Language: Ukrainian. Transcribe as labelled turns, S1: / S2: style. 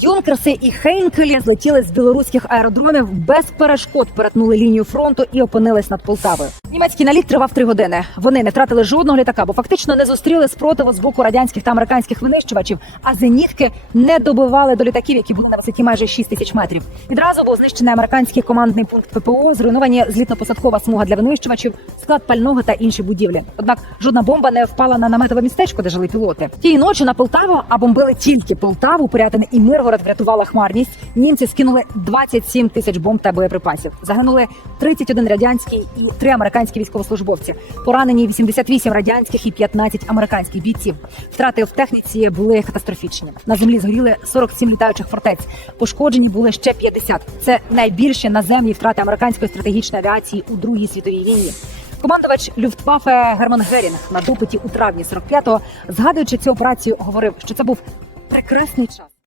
S1: Юнкерси і Хейнкелі злетіли з білоруських аеродромів без перешкод, перетнули лінію фронту і опинились над Полтавою. Німецький наліт тривав три години. Вони не втратили жодного літака, бо фактично не зустріли спротиву з боку радянських та американських винищувачів. А зенітки не добивали до літаків, які були на висоті майже 6 тисяч метрів. Відразу був знищений американський командний пункт ППО, зруйновані злітно-посадкова смуга для винищувачів, склад пального та інші будівлі. Однак жодна бомба не впала на наметове містечко, де жили пілоти. Тієї ночі на Полтаву, а бомбили тільки Полтаву, Порятин і Миргород врятувала хмарність. Німці скинули 27 тисяч бомб та боєприпасів. Загинули 31 радянський і 3 американські військовослужбовці. Поранені 88 радянських і 15 американських бійців. Втрати в техніці були катастрофічні. На землі згоріли 47 літаючих фортець. Пошкоджені були ще 50. Це найбільші наземні втрати американської стратегічної авіації у Другій світовій війні. Командувач Люфтваффе Герман Герінг на допиті у травні 45-го, згадуючи цю операцію, говорив, що це був прекрасний час.